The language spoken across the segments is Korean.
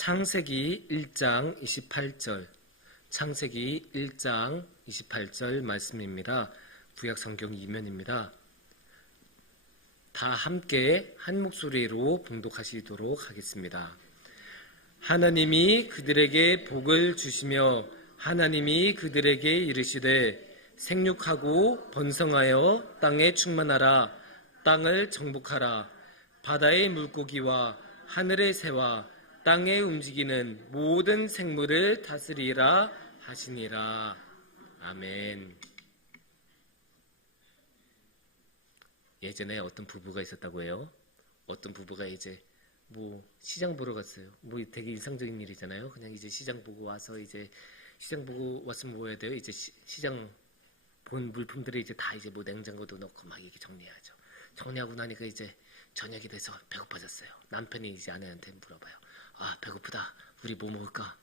창세기 1장 28절, 창세기 1장 28절 말씀입니다. 구약 성경 2면입니다. 다 함께 한 목소리로 봉독하시도록 하겠습니다. 하나님이 그들에게 복을 주시며 하나님이 그들에게 이르시되 생육하고 번성하여 땅에 충만하라. 땅을 정복하라. 바다의 물고기와 하늘의 새와 땅에 움직이는 모든 생물을 다스리라 하시니라. 아멘. 예전에 어떤 부부가 있었다고 해요. 어떤 부부가 이제 시장 보러 갔어요. 되게 인상적인 일이잖아요. 그냥 이제 시장 보고 와서 이제 시장 보고 왔으면 뭐 해야 돼요? 이제 시장 본 물품들이 이제 다 이제 냉장고도 넣고 막 이렇게 정리하죠. 정리하고 나니까 이제 저녁이 돼서 배고파졌어요. 남편이 이제 아내한테 물어봐요. 아, 배고프다. 우리 뭐 먹을까?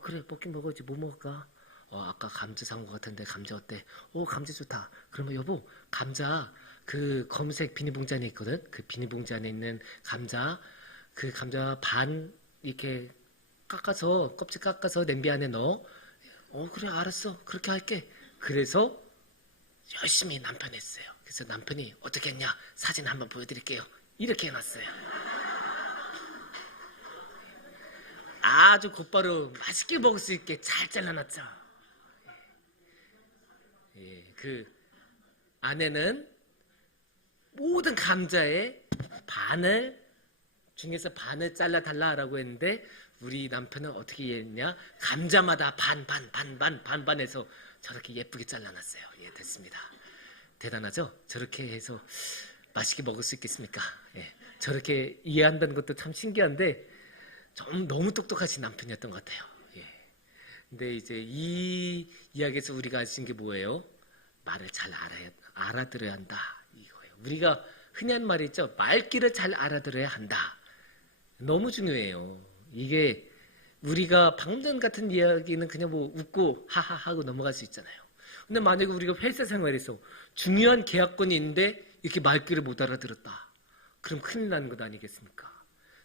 그래, 먹긴 먹어야지. 뭐 먹을까? 아까 감자 산 것 같은데 감자 어때? 감자 좋다. 그러면 여보, 감자 그 검은색 비닐봉지 안에 있거든. 그 비닐봉지 안에 있는 감자, 그 감자 반 이렇게 깎아서 껍질 깎아서 냄비 안에 넣어. 그래, 알았어. 그렇게 할게. 그래서 열심히 남편 했어요. 그래서 남편이 어떻게 했냐? 사진 한번 보여드릴게요. 이렇게 해놨어요. 아주 곧바로 맛있게 먹을 수 있게 잘 잘라놨죠. 그 아내는 모든 감자의 반을 중에서 반을 잘라달라고 했는데 우리 남편은 어떻게 했냐? 감자마다 반 해서 저렇게 예쁘게 잘라놨어요. 예, 됐습니다. 대단하죠? 저렇게 해서 맛있게 먹을 수 있겠습니까? 예, 저렇게 이해한다는 것도 참 신기한데 좀 너무 똑똑하신 남편이었던 것 같아요. 예. 근데 이제 이 이야기에서 우리가 알 수 있는 게 뭐예요? 말을 잘 알아들어야 한다. 이거예요. 우리가 흔히 하는 말이 있죠. 말귀를 잘 알아들어야 한다. 너무 중요해요. 이게 우리가 방금 전 같은 이야기는 그냥 웃고 하하 하고 넘어갈 수 있잖아요. 근데 만약에 우리가 회사 생활에서 중요한 계약건이 있는데 이렇게 말귀를 못 알아들었다. 그럼 큰일 나는 것 아니겠습니까?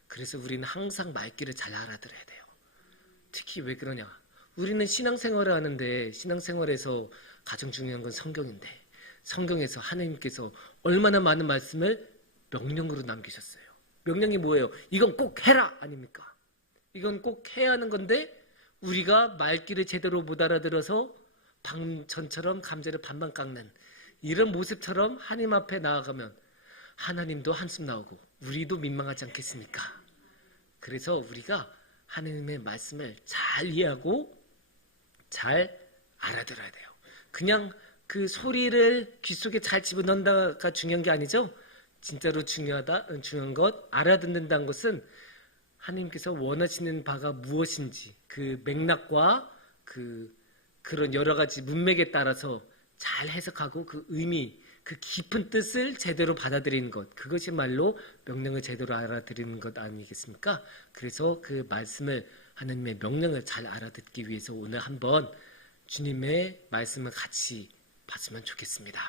그래서 우리는 항상 말귀를 잘 알아들어야 돼요. 특히 왜 그러냐? 우리는 신앙생활을 하는데 신앙생활에서 가장 중요한 건 성경인데 성경에서 하나님께서 얼마나 많은 말씀을 명령으로 남기셨어요. 명령이 뭐예요? 이건 꼭 해라! 아닙니까? 이건 꼭 해야 하는 건데 우리가 말귀를 제대로 못 알아들어서 전처럼 감자를 반만 깎는 이런 모습처럼 하나님 앞에 나아가면 하나님도 한숨 나오고 우리도 민망하지 않겠습니까? 그래서 우리가 하나님의 말씀을 잘 이해하고 잘 알아들어야 돼요. 그냥 그 소리를 귀 속에 잘 집어넣는다가 중요한 게 아니죠. 진짜로 중요한 것, 알아듣는다는 것은 하나님께서 원하시는 바가 무엇인지 그 맥락과 그런 여러 가지 문맥에 따라서 잘 해석하고 그 의미, 그 깊은 뜻을 제대로 받아들이는 것, 그것이 말로 명령을 제대로 알아들이는 것 아니겠습니까? 그래서 그 말씀을, 하나님의 명령을 잘 알아듣기 위해서 오늘 한번 주님의 말씀을 같이 봤으면 좋겠습니다.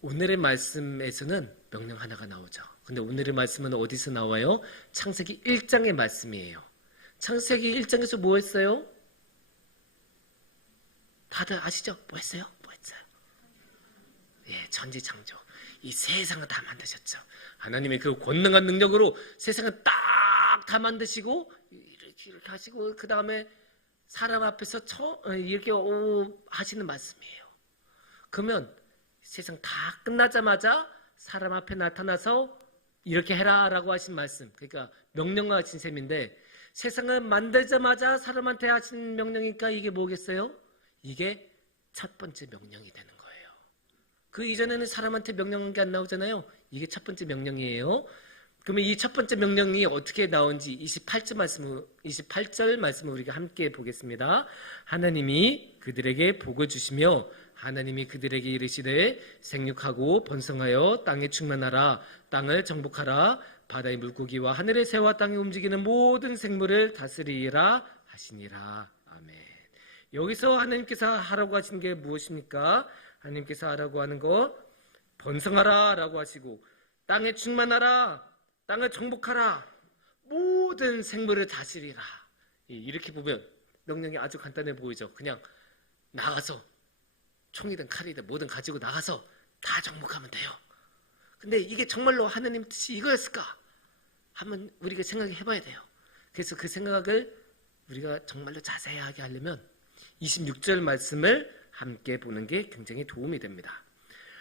오늘의 말씀에서는 명령 하나가 나오죠. 근데 오늘의 말씀은 어디서 나와요? 창세기 1장의 말씀이에요. 창세기 1장에서 뭐 했어요? 다들 아시죠? 뭐 했어요? 예, 천지창조. 이 세상을 다 만드셨죠. 하나님의 그 권능한 능력으로 세상을 딱 다 만드시고 이렇게 하시고 그 다음에 사람 앞에서 이렇게 하시는 말씀이에요. 그러면 세상 다 끝나자마자 사람 앞에 나타나서 이렇게 해라라고 하신 말씀, 그러니까 명령을 하신 셈인데 세상을 만들자마자 사람한테 하신 명령이니까 이게 뭐겠어요? 이게 첫 번째 명령이 되는 거예요. 그 이전에는 사람한테 명령한 게 안 나오잖아요. 이게 첫 번째 명령이에요. 그러면 이 첫 번째 명령이 어떻게 나온지 28절 말씀을 우리가 함께 보겠습니다. 하나님이 그들에게 복을 주시며 하나님이 그들에게 이르시되 생육하고 번성하여 땅에 충만하라. 땅을 정복하라. 바다의 물고기와 하늘의 새와 땅에 움직이는 모든 생물을 다스리라 하시니라. 아멘. 여기서 하나님께서 하라고 하신 게 무엇입니까? 하나님께서 하라고 하는 것, 번성하라 라고 하시고 땅에 충만하라, 땅을 정복하라, 모든 생물을 다스리라. 이렇게 보면 명령이 아주 간단해 보이죠. 그냥 나가서 총이든 칼이든 뭐든 가지고 나가서 다 정복하면 돼요. 근데 이게 정말로 하나님 뜻이 이거였을까? 한번 우리가 생각해 봐야 돼요. 그래서 그 생각을 우리가 정말로 자세하게 하려면 26절 말씀을 함께 보는 게 굉장히 도움이 됩니다.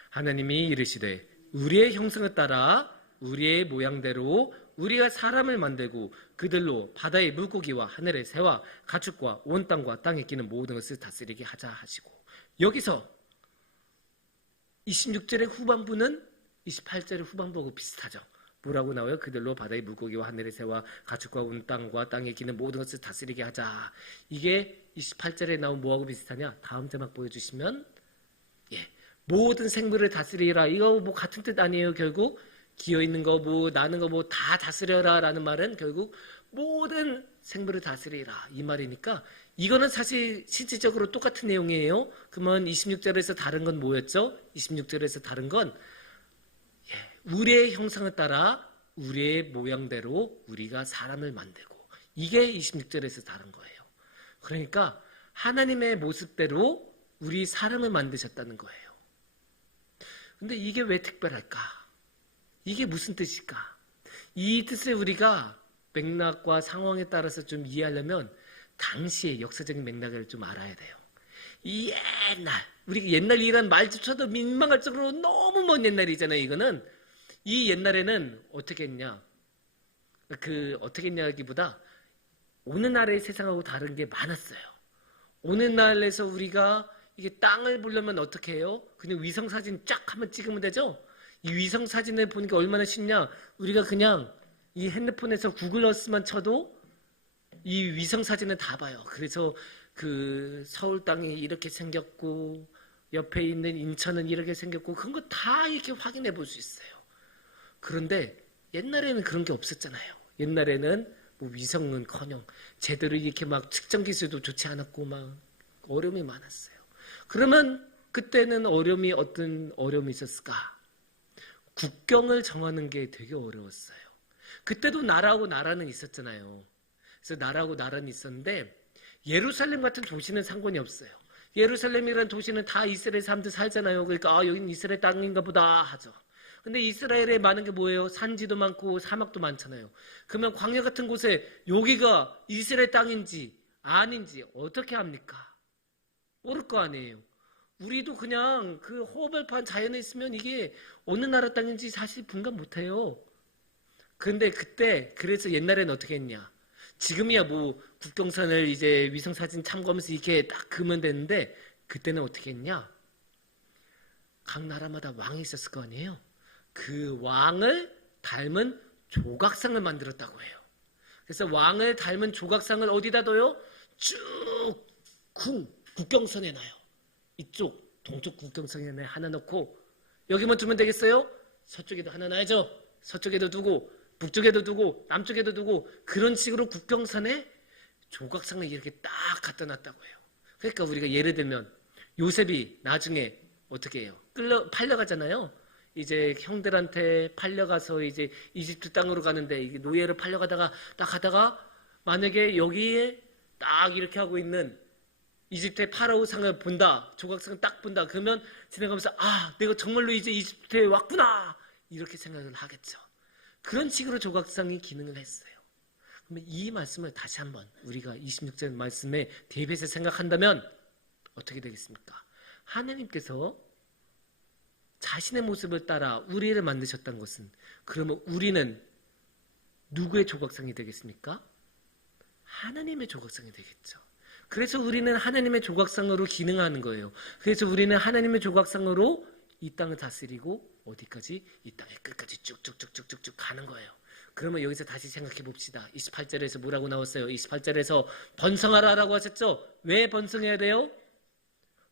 하나님이 이르시되 우리의 형상을 따라 우리의 모양대로 우리가 사람을 만들고 그들로 바다의 물고기와 하늘의 새와 가축과 온 땅과 땅에 끼는 모든 것을 다스리게 하자 하시고, 여기서 26절의 후반부는 28절의 후반부하고 비슷하죠. 뭐라고 나와요? 그들로 바다의 물고기와 하늘의 새와 가축과 온 땅과 땅에 끼는 모든 것을 다스리게 하자. 이게 28절에 나온 뭐하고 비슷하냐? 다음 제목 보여주시면, 모든 생물을 다스리라. 이거 뭐 같은 뜻 아니에요? 결국 기어있는 거 뭐 나는 거 뭐 다 다스려라 라는 말은 결국 모든 생물을 다스리라 이 말이니까, 이거는 사실 실질적으로 똑같은 내용이에요. 그러면 26절에서 다른 건 뭐였죠? 26절에서 다른 건 우리의 형상을 따라 우리의 모양대로 우리가 사람을 만들고, 이게 26절에서 다른 거예요. 그러니까 하나님의 모습대로 우리 사람을 만드셨다는 거예요. 근데 이게 왜 특별할까? 이게 무슨 뜻일까? 이 뜻을 우리가 맥락과 상황에 따라서 좀 이해하려면 당시의 역사적인 맥락을 좀 알아야 돼요. 이 우리가 옛날이란 말조차도 민망할 정도로 너무 먼 옛날이잖아요. 이거는 이 옛날에는 어떻게 했냐? 어떻게 했냐기보다 오늘날의 세상하고 다른 게 많았어요. 오늘날에서 우리가 이게 땅을 보려면 어떻게 해요? 그냥 위성사진 쫙 한번 찍으면 되죠? 이 위성사진을 보는 게 얼마나 쉽냐? 우리가 그냥 이 핸드폰에서 구글 어스만 쳐도 이 위성사진을 다 봐요. 그래서 그 서울 땅이 이렇게 생겼고 옆에 있는 인천은 이렇게 생겼고 그런 거 다 이렇게 확인해 볼 수 있어요. 그런데 옛날에는 그런 게 없었잖아요. 옛날에는 뭐 위성은커녕 제대로 이렇게 막 측정 기술도 좋지 않았고 막 어려움이 많았어요. 그러면 그때는 어떤 어려움이 있었을까? 국경을 정하는 게 되게 어려웠어요. 그때도 나라하고 나라는 있었잖아요. 그래서 나라하고 나라는 있었는데 예루살렘 같은 도시는 상관이 없어요. 예루살렘이라는 도시는 다 이스라엘 사람들 살잖아요. 그러니까 여기는 이스라엘 땅인가 보다 하죠. 근데 이스라엘에 많은 게 뭐예요? 산지도 많고 사막도 많잖아요. 그러면 광야 같은 곳에 여기가 이스라엘 땅인지 아닌지 어떻게 합니까? 모를 거 아니에요. 우리도 그냥 그 호흡을판 자연에 있으면 이게 어느 나라 땅인지 사실 분간 못해요. 근데 그때 그래서 옛날에는 어떻게 했냐? 지금이야 뭐 국경선을 이제 위성사진 참고하면서 이렇게 딱 그으면 되는데 그때는 어떻게 했냐? 각 나라마다 왕이 있었을 거 아니에요? 그 왕을 닮은 조각상을 만들었다고 해요. 그래서 왕을 닮은 조각상을 어디다 둬요? 쭉 국경선에 놔요. 이쪽 동쪽 국경선에 하나 넣고 여기만 두면 되겠어요? 서쪽에도 하나 놔야죠. 서쪽에도 두고 북쪽에도 두고 남쪽에도 두고 그런 식으로 국경선에 조각상을 이렇게 딱 갖다 놨다고 해요. 그러니까 우리가 예를 들면 요셉이 나중에 어떻게 해요? 팔려가잖아요. 이제 형들한테 팔려가서 이제 이집트 땅으로 가는데 이게 노예로 팔려가다가 딱 가다가 만약에 여기에 딱 이렇게 하고 있는 이집트의 파라오상을 본다. 조각상을 딱 본다. 그러면 지나가면서 내가 정말로 이제 이집트에 왔구나. 이렇게 생각을 하겠죠. 그런 식으로 조각상이 기능을 했어요. 그러면 이 말씀을 다시 한번 우리가 26절 말씀에 대입해서 생각한다면 어떻게 되겠습니까? 하나님께서 자신의 모습을 따라 우리를 만드셨다는 것은 그러면 우리는 누구의 조각상이 되겠습니까? 하나님의 조각상이 되겠죠. 그래서 우리는 하나님의 조각상으로 기능하는 거예요. 그래서 우리는 하나님의 조각상으로 이 땅을 다스리고 어디까지? 이 땅의 끝까지 쭉쭉쭉쭉쭉 가는 거예요. 그러면 여기서 다시 생각해 봅시다. 28절에서 뭐라고 나왔어요? 28절에서 번성하라라고 하셨죠? 왜 번성해야 돼요?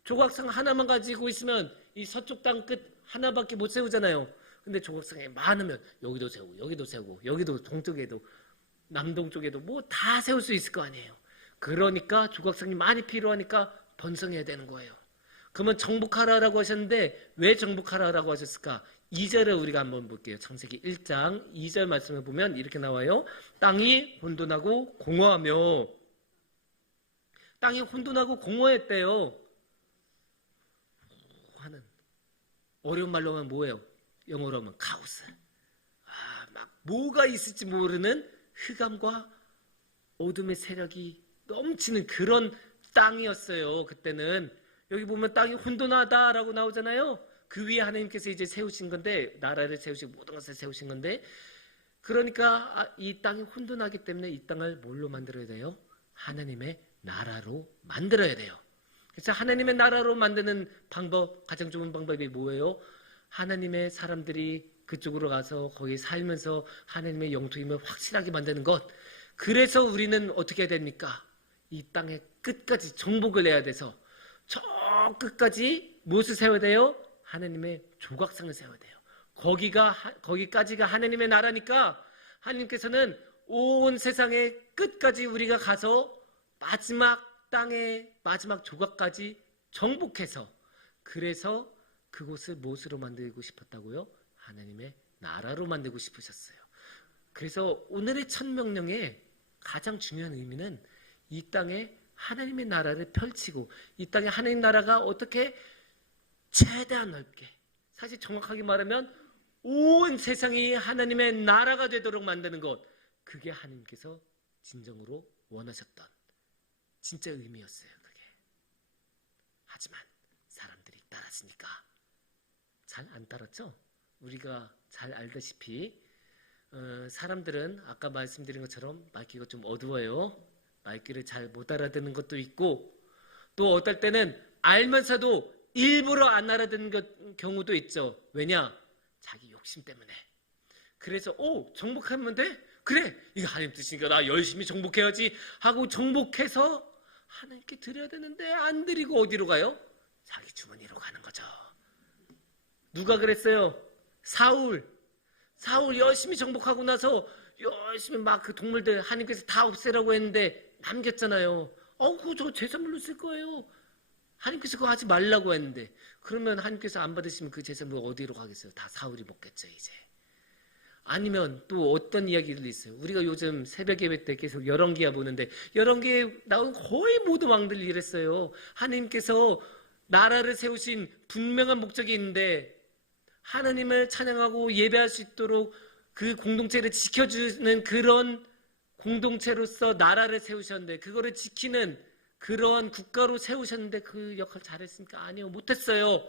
조각상 하나만 가지고 있으면 이 서쪽 땅 끝 하나밖에 못 세우잖아요. 근데 조각상이 많으면 여기도 세우고 여기도 세우고 여기도 동쪽에도 남동쪽에도 뭐 다 세울 수 있을 거 아니에요. 그러니까 조각상이 많이 필요하니까 번성해야 되는 거예요. 그러면 정복하라라고 하셨는데 왜 정복하라라고 하셨을까? 2절을 우리가 한번 볼게요. 창세기 1장 2절 말씀을 보면 이렇게 나와요. 땅이 혼돈하고 공허하며. 땅이 혼돈하고 공허했대요. 하는 어려운 말로 하면 뭐예요? 영어로 하면 카오스. 막 뭐가 있을지 모르는 흑암과 어둠의 세력이 넘치는 그런 땅이었어요. 그때는 여기 보면 땅이 혼돈하다라고 나오잖아요. 그 위에 하나님께서 이제 세우신 건데, 나라를 세우시고 모든 것을 세우신 건데, 그러니까 이 땅이 혼돈하기 때문에 이 땅을 뭘로 만들어야 돼요? 하나님의 나라로 만들어야 돼요. 그래서 하나님의 나라로 만드는 방법, 가장 좋은 방법이 뭐예요? 하나님의 사람들이 그쪽으로 가서 거기 살면서 하나님의 영토임을 확실하게 만드는 것. 그래서 우리는 어떻게 해야 됩니까? 이 땅의 끝까지 정복을 해야 돼서 저 끝까지 무엇을 세워야 돼요? 하나님의 조각상을 세워야 돼요. 거기까지가 하나님의 나라니까 하나님께서는 온 세상의 끝까지 우리가 가서 마지막 땅의 마지막 조각까지 정복해서, 그래서 그곳을 무엇으로 만들고 싶었다고요? 하나님의 나라로 만들고 싶으셨어요. 그래서 오늘의 첫 명령의 가장 중요한 의미는 이 땅에 하나님의 나라를 펼치고, 이 땅에 하나님 나라가 어떻게 최대한 넓게, 사실 정확하게 말하면 온 세상이 하나님의 나라가 되도록 만드는 것, 그게 하나님께서 진정으로 원하셨던 진짜 의미였어요. 그게. 하지만 사람들이 따랐으니까 잘 안 따랐죠? 우리가 잘 알다시피 사람들은 아까 말씀드린 것처럼 말귀가 좀 어두워요. 말귀를 잘 못 알아듣는 것도 있고, 또 어떨 때는 알면서도 일부러 안 알아듣는 경우도 있죠. 왜냐? 자기 욕심 때문에. 그래서 정복하면 돼? 그래, 이거 하나님 뜻이니까 나 열심히 정복해야지 하고 정복해서 하나님께 드려야 되는데 안 드리고 어디로 가요? 자기 주머니로 가는 거죠. 누가 그랬어요? 사울 열심히 정복하고 나서 열심히 막 그 동물들 하나님께서 다 없애라고 했는데 남겼잖아요. 그거 저 제사물로 쓸 거예요. 하나님께서 그거 하지 말라고 했는데, 그러면 하나님께서 안 받으시면 그 제사물 어디로 가겠어요? 다 사울이 먹겠죠 이제. 아니면 또 어떤 이야기들이 있어요. 우리가 요즘 새벽 예배 때 계속 열왕기하 보는데, 열왕기에 나온 거의 모든 왕들이 이랬어요. 하나님께서 나라를 세우신 분명한 목적이 있는데, 하나님을 찬양하고 예배할 수 있도록 그 공동체를 지켜주는 그런 공동체로서 나라를 세우셨는데, 그거를 지키는 그러한 국가로 세우셨는데 그 역할 잘했습니까? 아니요, 못했어요.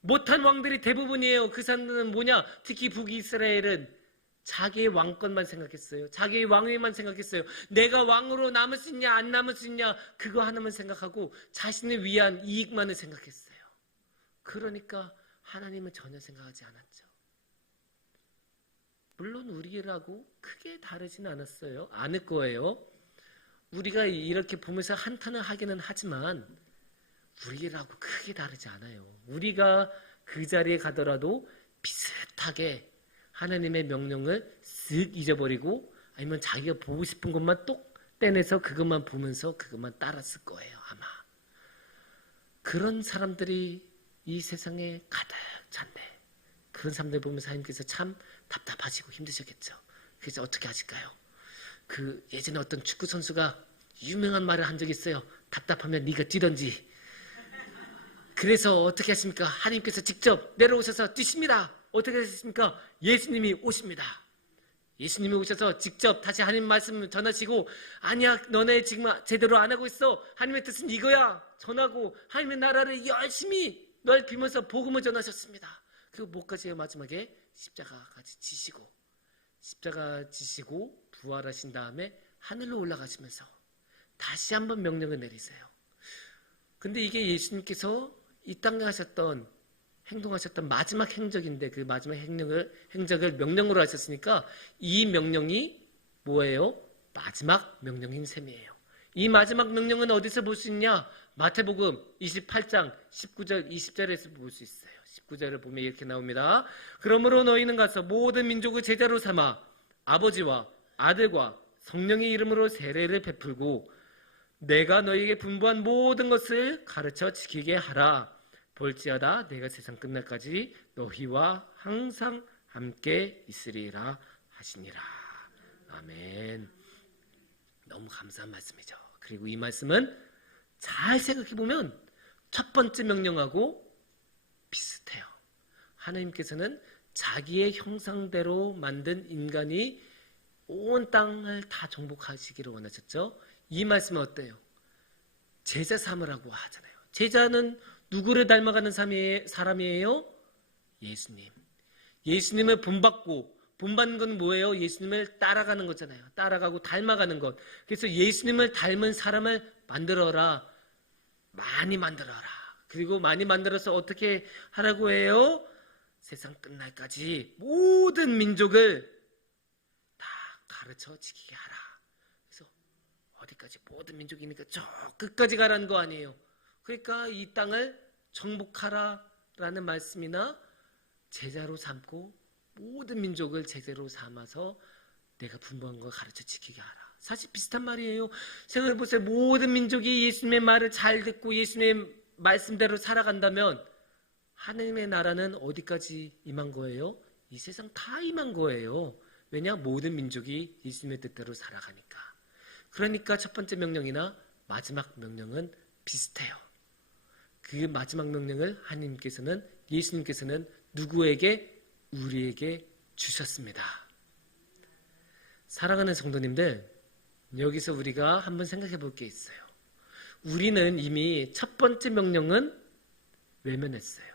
못한 왕들이 대부분이에요. 그 사람들은 뭐냐? 특히 북이스라엘은 자기의 왕권만 생각했어요. 자기의 왕위만 생각했어요. 내가 왕으로 남을 수 있냐 안 남을 수 있냐, 그거 하나만 생각하고 자신을 위한 이익만을 생각했어요. 그러니까 하나님은 전혀 생각하지 않았죠. 물론 우리라고 크게 다르진 않았어요. 않을 거예요. 우리가 이렇게 보면서 한탄을 하기는 하지만 우리라고 크게 다르지 않아요. 우리가 그 자리에 가더라도 비슷하게 하나님의 명령을 쓱 잊어버리고, 아니면 자기가 보고 싶은 것만 똑 떼내서 그것만 보면서 그것만 따랐을 거예요, 아마. 그런 사람들이 이 세상에 가득 찬데, 그런 사람들 보면서 하나님께서 참 답답하시고 힘드셨겠죠. 그래서 어떻게 하실까요? 예전에 어떤 축구 선수가 유명한 말을 한 적이 있어요. 답답하면 네가 뛰던지. 그래서 어떻게 하십니까? 하나님께서 직접 내려오셔서 뛰십니다. 어떻게 하십니까? 예수님이 오십니다. 예수님이 오셔서 직접 다시 하나님 말씀을 전하시고, 아니야, 너네 지금 제대로 안 하고 있어. 하나님의 뜻은 이거야. 전하고 하나님의 나라를 열심히 넓히면서 복음을 전하셨습니다. 그리고 뭐까지 마지막에 십자가까지 지시고 부활하신 다음에 하늘로 올라가시면서 다시 한번 명령을 내리세요. 근데 이게 예수님께서 이 땅에 행동하셨던 마지막 행적인데, 그 마지막 행적을 명령으로 하셨으니까 이 명령이 뭐예요? 마지막 명령인 셈이에요. 이 마지막 명령은 어디서 볼 수 있냐? 마태복음 28장 19절 20절에서 볼 수 있어요. 19절을 보면 이렇게 나옵니다. 그러므로 너희는 가서 모든 민족을 제자로 삼아 아버지와 아들과 성령의 이름으로 세례를 베풀고 내가 너희에게 분부한 모든 것을 가르쳐 지키게 하라. 볼지어다 내가 세상 끝날까지 너희와 항상 함께 있으리라 하시니라. 아멘. 너무 감사한 말씀이죠. 그리고 이 말씀은 잘 생각해 보면 첫 번째 명령하고 비슷해요. 하나님께서는 자기의 형상대로 만든 인간이 온 땅을 다 정복하시기를 원하셨죠. 이 말씀은 어때요? 제자 삼으라고 하잖아요. 제자는 누구를 닮아가는 사람이에요? 예수님. 예수님을 본받는 건 뭐예요? 예수님을 따라가는 거잖아요. 따라가고 닮아가는 것. 그래서 예수님을 닮은 사람을 만들어라. 많이 만들어라. 그리고 많이 만들어서 어떻게 하라고 해요? 세상 끝날까지 모든 민족을 다 가르쳐 지키게 하라. 그래서 어디까지? 모든 민족이니까 저 끝까지 가라는 거 아니에요. 그러니까 이 땅을 정복하라라는 말씀이나 제자로 삼고 모든 민족을 제자로 삼아서 내가 분부한 걸 가르쳐 지키게 하라. 사실 비슷한 말이에요. 생각해보세요. 모든 민족이 예수님의 말을 잘 듣고 예수님의 말씀대로 살아간다면 하나님의 나라는 어디까지 임한 거예요? 이 세상 다 임한 거예요. 왜냐? 모든 민족이 예수님의 뜻대로 살아가니까. 그러니까 첫 번째 명령이나 마지막 명령은 비슷해요. 그 마지막 명령을 하나님께서는, 예수님께서는 누구에게? 우리에게 주셨습니다. 사랑하는 성도님들, 여기서 우리가 한번 생각해 볼 게 있어요. 우리는 이미 첫 번째 명령은 외면했어요.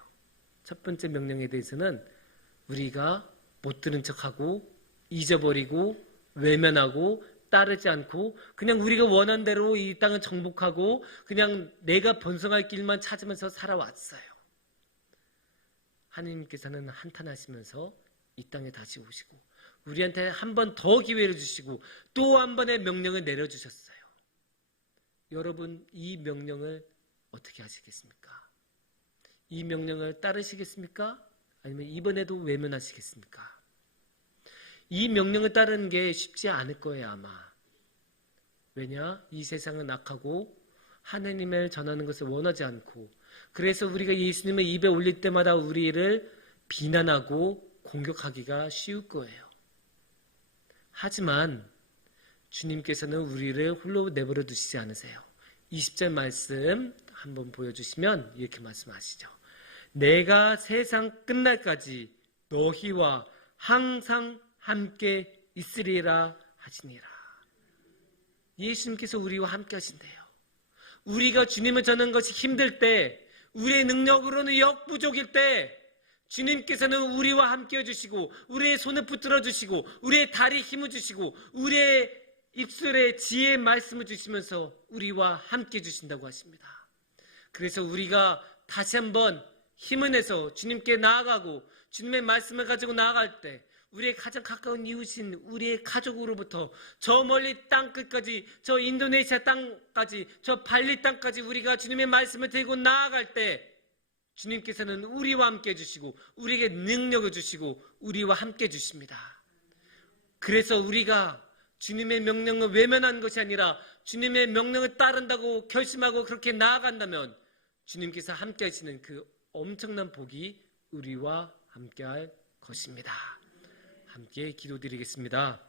첫 번째 명령에 대해서는 우리가 못 들은 척하고 잊어버리고 외면하고 따르지 않고 그냥 우리가 원한 대로 이 땅을 정복하고 그냥 내가 번성할 길만 찾으면서 살아왔어요. 하나님께서는 한탄하시면서 이 땅에 다시 오시고 우리한테 한 번 더 기회를 주시고 또 한 번의 명령을 내려주셨어요. 여러분, 이 명령을 어떻게 하시겠습니까? 이 명령을 따르시겠습니까? 아니면 이번에도 외면하시겠습니까? 이 명령을 따르는 게 쉽지 않을 거예요, 아마. 왜냐? 이 세상은 악하고 하나님을 전하는 것을 원하지 않고, 그래서 우리가 예수님을 입에 올릴 때마다 우리를 비난하고 공격하기가 쉬울 거예요. 하지만 주님께서는 우리를 홀로 내버려 두시지 않으세요. 20절 말씀 한번 보여주시면 이렇게 말씀하시죠. 내가 세상 끝날까지 너희와 항상 함께 있으리라 하시니라. 예수님께서 우리와 함께 하신대요. 우리가 주님을 전하는 것이 힘들 때, 우리의 능력으로는 역부족일 때 주님께서는 우리와 함께 해주시고 우리의 손을 붙들어 주시고 우리의 다리에 힘을 주시고 우리의 입술에 지혜의 말씀을 주시면서 우리와 함께 해주신다고 하십니다. 그래서 우리가 다시 한번 힘을 내서 주님께 나아가고 주님의 말씀을 가지고 나아갈 때 우리의 가장 가까운 이웃인 우리의 가족으로부터 저 멀리 땅끝까지, 저 인도네시아 땅까지, 저 발리 땅까지 우리가 주님의 말씀을 들고 나아갈 때 주님께서는 우리와 함께 해주시고 우리에게 능력을 주시고 우리와 함께 해주십니다. 그래서 우리가 주님의 명령을 외면한 것이 아니라 주님의 명령을 따른다고 결심하고 그렇게 나아간다면 주님께서 함께 하시는 그 엄청난 복이 우리와 함께 할 것입니다. 함께 기도드리겠습니다.